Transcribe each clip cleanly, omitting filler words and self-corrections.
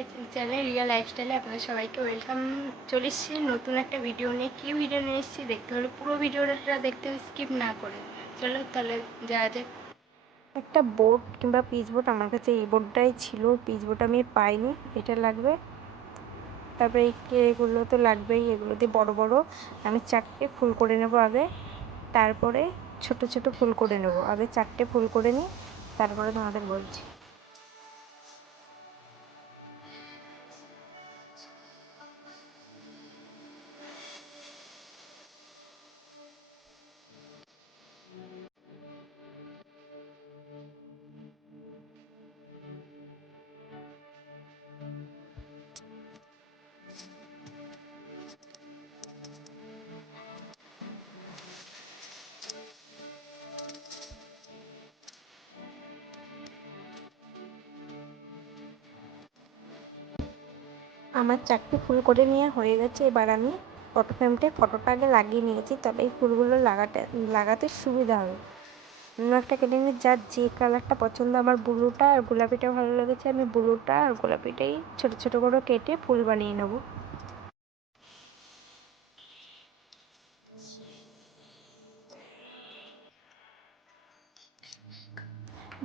My channel Riya লাইফস্টাইলে আপনাদের সবাইকে ওয়েলকাম। চলে এসেছি নতুন একটা ভিডিও নিয়ে। কী ভিডিও নিয়ে এসেছি দেখতে হলে পুরো ভিডিওটা দেখতে স্কিপ না করে। চলো তাহলে যাওয়া যাক। একটা বোর্ড কিংবা পিচ বোর্ড, আমার কাছে এই বোর্ডটাই ছিল, পিচ বোর্ড আমি পাইনি, এটা লাগবে। তারপরে এগুলো তো লাগবেই, এগুলো দিয়ে বড় বড় আমি 4টে ফুল করে নেব আগে, তারপরে ছোট ছোট ফুল করে নেব। আগে 4টে ফুল করে নিই, তারপরে তোমাদের বলছি। আমার 4টে ফুল করে নেওয়া হয়ে গেছে। এবার আমি ফটোটা আগে লাগিয়ে নিয়েছি, তবে এই ফুলগুলো লাগাতে সুবিধা হবে। অন্য একটা কেটে নিই, যার যে কালারটা পছন্দ। আমার ব্লুটা আর গোলাপিটা ভালো লেগেছে, আমি ব্লুটা আর গোলাপিটাই ছোটো ছোটো করে কেটে ফুল বানিয়ে নেব।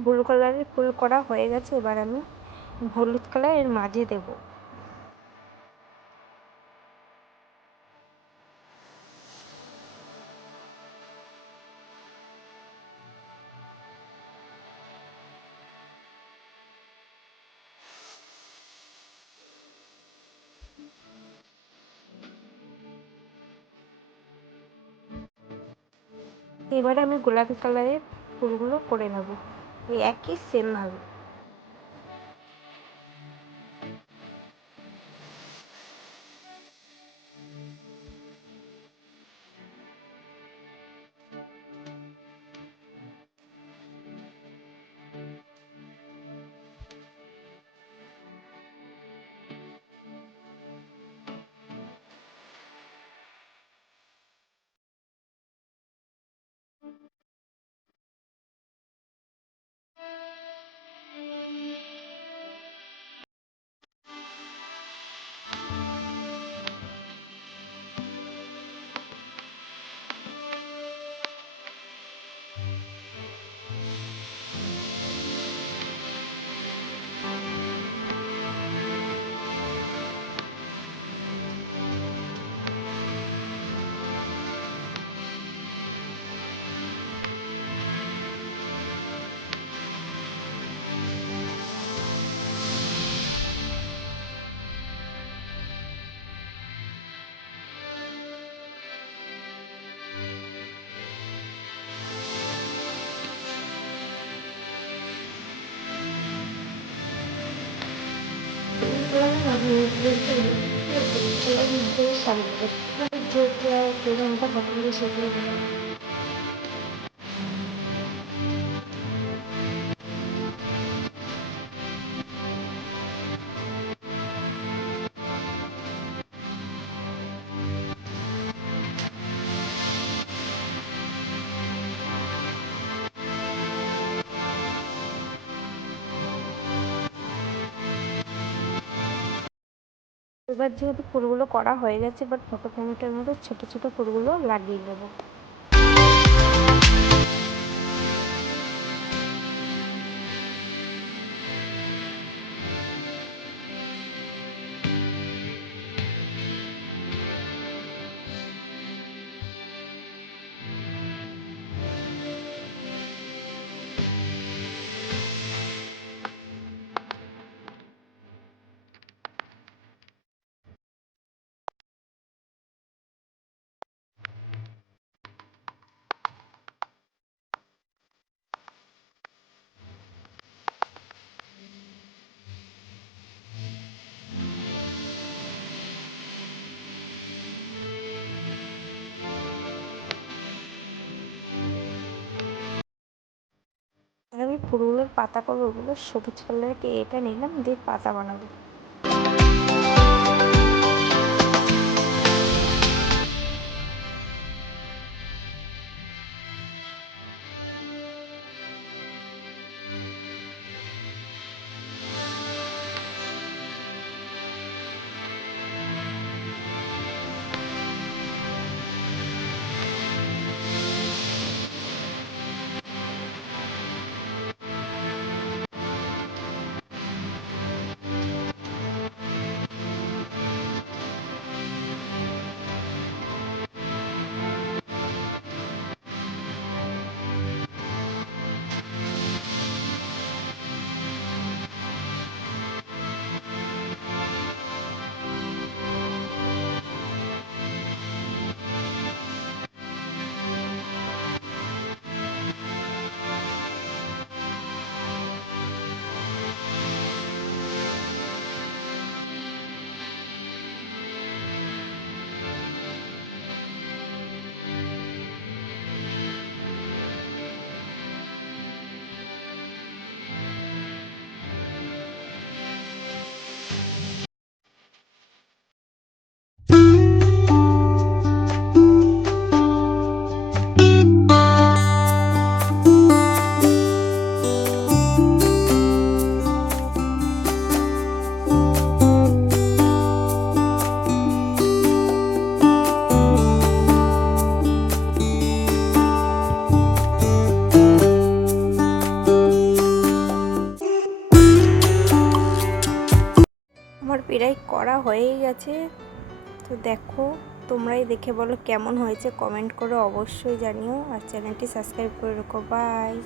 ব্লু কালারের ফুল করা হয়ে গেছে, এবার আমি হলুদ কালার এর মাঝে দেবো। এবারে আমি গোলাপি কালারের ফুলগুলো করে নেব এই একই সেমভাবে। এবার যেহেতু ফুলগুলো করা হয়ে গেছে, এবার ফটো ফ্রেমটার মধ্যে ছোটো ছোটো ফুলগুলো লাগিয়ে দেবো। আমি ফুলগুলোর পাতা কলরগুলো সবুজ কালারের এটা নিলাম, দিয়ে পাতা বানাবো। আমার প্রায় করা হয়েই গেছে। তো দেখো, তোমরাই দেখে বলো কেমন হয়েছে, কমেন্ট করে অবশ্যই জানিও, আর চ্যানেলটি সাবস্ক্রাইব করে রেখো। বাই।